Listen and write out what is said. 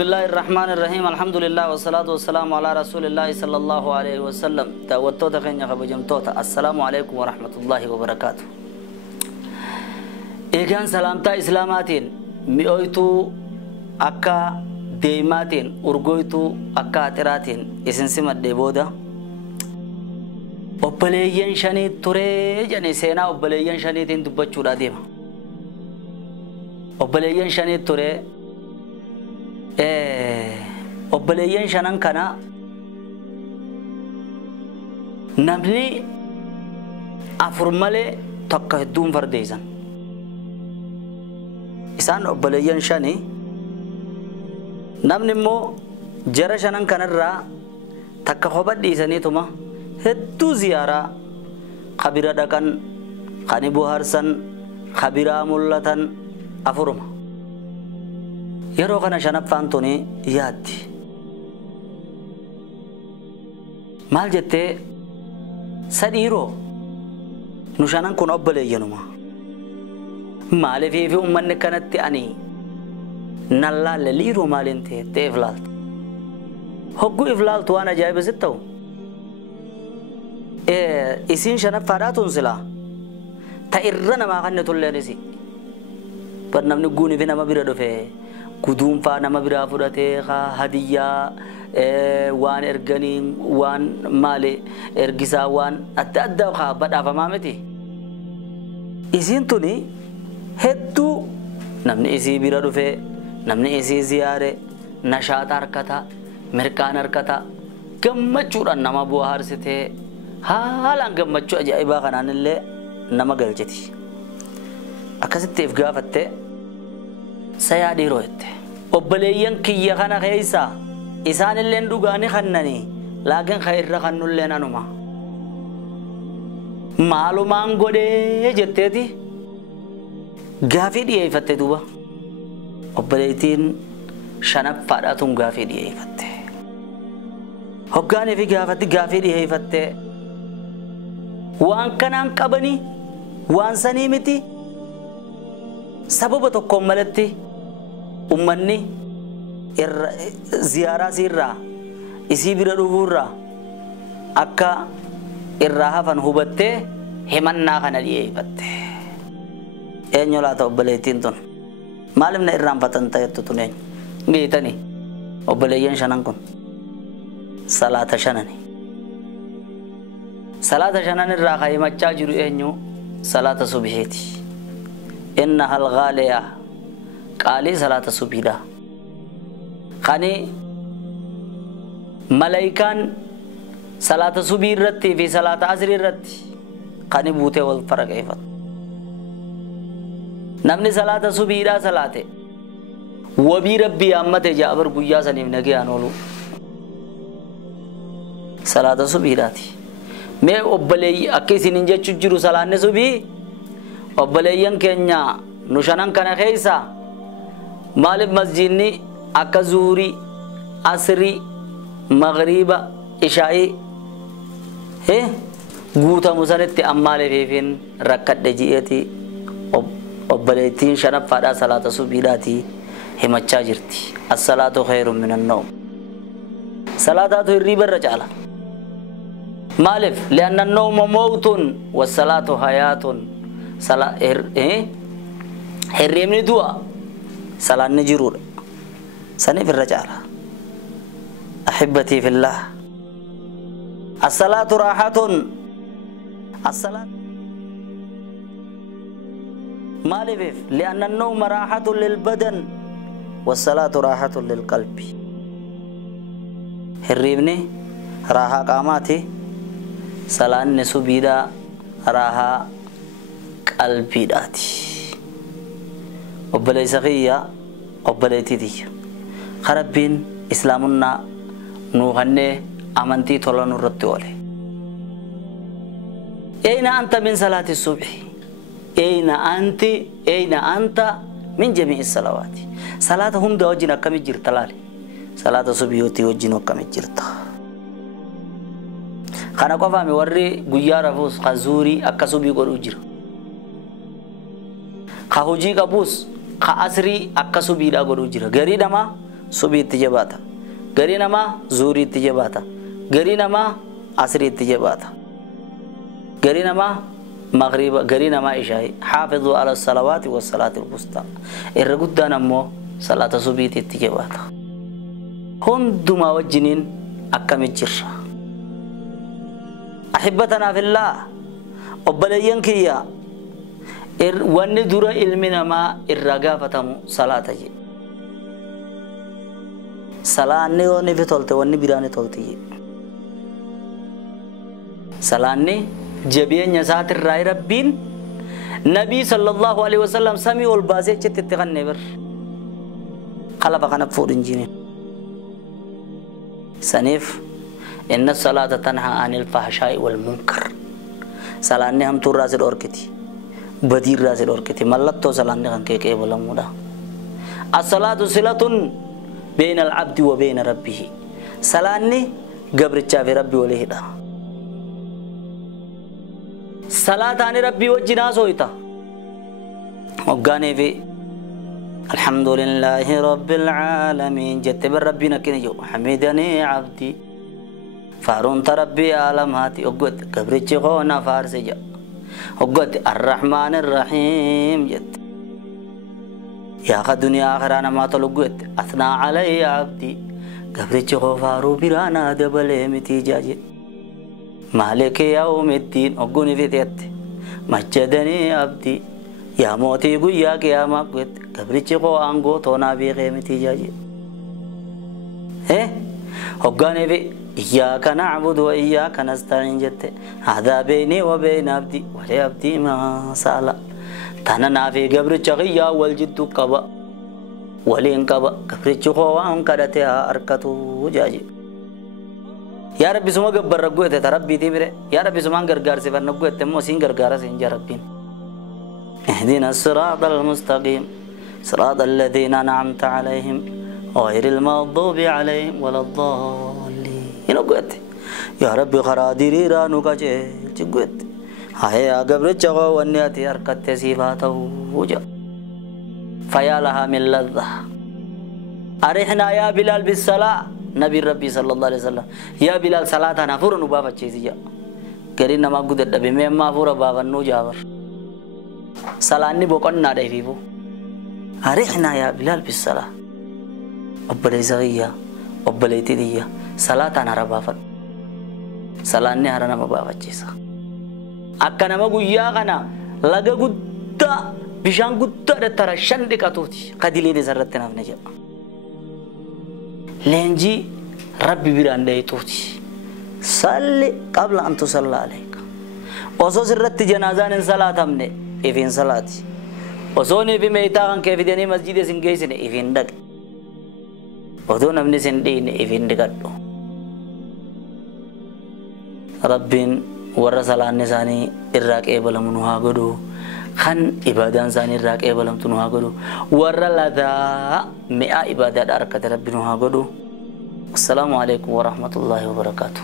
بسم الله الرحمن الرحيم الحمد لله والصلاة والسلام على رسول الله صلى الله عليه وسلم توتوتا خينيا خبجمتوتا السلام عليكم ورحمة الله وبركاته إيجان سلامتا إسلاماتين مئويتو أكا ديماتين أرغويتو أكا تراتين إسن سمت ديبودا وبليين شاني توري جاني سينا وبليين شاني تين دبچو دا ديما وبليين شاني توري obboleeyyan shanan kana namni afur malee tokko hedduun fardeessan isaan obboleeyyan shani namni immoo jara shanan kanarraa takka kophaa dhiisaniituma hedduu ziyaaraa kabira dhaqan kan bohaarsan kabiraa mul'atan afuruma yeroo kana shanaffaan tuni yaaddi maal jettee sadhiiroo nu shanan kun obboleeyyanuma maaliif ummanni kanatti ani nallaalle liiroo maaliin ta'e iflaalta hogguu iflaaltu waan ajaa'iba sitti ta'u isiin shanaffaadhaa tun silaa ta irra namaa kanne tulleen isi bar namni guunifi nama bira dhufe kuduunfaa nama biraa fudhatee hadiyyaa waan erganii waan maali ergisaa waan adda addaa badhaafamaa miti isiin tuni hedduu namni isii bira dhufe namni isii ziyaare nashaata harkata mirkaan harkata gammachuudhaan nama bohaarsitee haalaan gammachuu ajaa'ibaa kanaan illee nama galchiti akkasitti if gaafatte sayaa dhiiroo jette obboleeyyan kiyya kana keessa isaan illeen dhugaani kannani laakiin khayrra kannulleen anuma maalumaan godhee jetteeti gaafii dhiyeeffatte duuba obboleettiin shanaffaadhaa tun gaafii dhiyeeffatte hoggaanii fi gaafii dhiyeeffatte waan kanaan qabanii waan sanii miti sababa tokkoon malatti ummanni ziyaaraa siirraa isii bira dhufuurraa akka irraa hafan hubattee himannaa kana dhiyeeffatte eenyu laata obboleettiin tun maaliif na irraanfatan ta'ettu tun eenyu beetanii obboleeyyan shanan kun salaata shanan irraa himachaa jiru eenyu salaata subhiiti إنها الغالية قالي صلاة الصبح خاني ملايكان صلاة الصبح رتي في صلاة عصر رتي خاني بوته والفرق إيفت نمني صلاة الصبح را صلاة وبي ربي أمت جابر بويا سنيم نجي أنولو صلاة الصبح راتي मैं ओब्बले अकेसी निंजे चुज्जरू सलाने सुबी obboleeyyan keenya nu shanan kana keessa maaliif masjidni akka zuurii asrii maghriba ishaa'i guutamu sanitti ammaaleefin rakkadhe ji'eeti obboleettiin shanaffaadhaa salaata subiidhaati himachaa jirti as-salaatu khayrun minan nawm salaataatu hirriiba irra caala maaliif li'anna an-nawma mawtun was-salaatu hayaatun salah hirribni dua salanni jirudha sanif irra caala ahibbati fillah as-salatu rahatun as-salat malif li'anna an-nawma rahatun lil badan was-salatu rahatun lil qalbi hirribni raha qaamati salanni subida raha qalbii dhaati obboleessa kiyya obboleettiiti rabbiin islaamunna nuu kannee amantii tola nurratti oole ayna anta min salaati subhi ayna anta min jami'i salawaati salaata hunda wajjin akkamit jirta laali salaata subhiyooti wajjin akkamit jirta kana qofaami warri guyyaa rafuus qazuurii akka subii godhuu jira ka hojii qabuus ka asrii akka subiidhaa godhuu jira garii dhama subii itti jabaata. Garii namaa zuurii itti jabaata. Garii namaa asrii itti jabaata. Garii namaa maghriba, garii namaa ishaa'i. Haafidhuu ala salawaati wa salaati al-wustaa. Irra guddaan ammoo salaata subiitti itti jabaata. Hundumaa wajjiniin akkamit jirra. Ahibbatanaa fillah, obboleeyyan kiyya wanni dura ilmi namaa irraa gaafatamu salaata jedhe. Salaanni yoo ni tolte wanni biraan ni tolti jedhe. Salaanni jabeenya isaatirraa rabbiin nabii sallallahu alaihi wasallam samii ol baasee achitti itti kannee bir qalafa kana fuudhin jine. Saniif inna salaata tanhaa anil fahshaa'i wal munkar. Salaanni hamtuu irraa si dhorkiti. Badii irraa si dhorkiti. Mallattoo salaanni kan kee qeebalamuudha. As-salaatu silatun bayna al-abdi wa bayna rabbihi. Salaanni gabrichaa fi rabbii waliidha. Salaataani rabbii wajjin haasooyta. Hoggaanii fi alhamdulillahi rabbil aalamiin jette bar rabbiin akkina jedhu hamidanii abdii faaruunta rabbii aalamaati hoggotte gabrichi qoona faarse jedha hoggotte arrahmaan irrahiim jette yaa ka duniyaa akhiraa namaa tolu hoggotte asnaa calayya abdii gabrichi qoo faaruu biraanaa dabalee mitii jaaje مالك يوم الدين أقولني في تيت مجدني أبدي يا موتي قويا يا مقت كبرتي قو أنغو تونا بقيمتي جاجي أقولني في إياك نعبد وإياك نستعين جت هذا بيني وبين أبدي ولي أبدي ما سأل تانا في كبرتي غيا والجد كبا ولين كبا كبرتي قو أنكرتها أركتو جاجي يا ربي سما قبر رجوع تربي تبره يا ربي سما غرغار سفر نجوع تمو سين غرغارا سين جربين اهدنا الصراط المستقيم صراط الذين أنعمت عليهم غير المغضوب عليهم ولا الضالين نجوع يا ربي خراديري رانو كاجي جوع هاي قبر جوا ونياتي أركت سيفاته وجا فيا لها من لذة أرحنا يا بلال بالصلاة نبي ربي صلى الله عليه وسلم يا بلال صلاة نافور نبافة شيء كرينا ما قدر دبي ما فور بافا نوجاور صلاة نبوكن نادي فيبو أرحنا يا بلال بالصلاة أبلي زغيا أبلي تديا صلاة نارا بافا صلاة نهارنا ما بافا شيء أكنا ما قويا كنا لقى قدا بيشان قدا ترى شندك أتوتي قديلي نزرتنا في نجا لنجي ربي بيراندي توتي صلي قبل أن تصلى عليك وصو سرت جنازان صلاة همني إفين صلاتي وصوني في ميتاغن كيف ديني مسجد سنجيسني إفين دك ودون أمني سندين إفين دكتو ربين ورسالان نساني إراك إبلا منها قدو خان إبادان ساني راك إبلم تنوها قدو ورّا لذا مئة إبادات أركت ربنا قدو. السلام عليكم ورحمة الله وبركاته.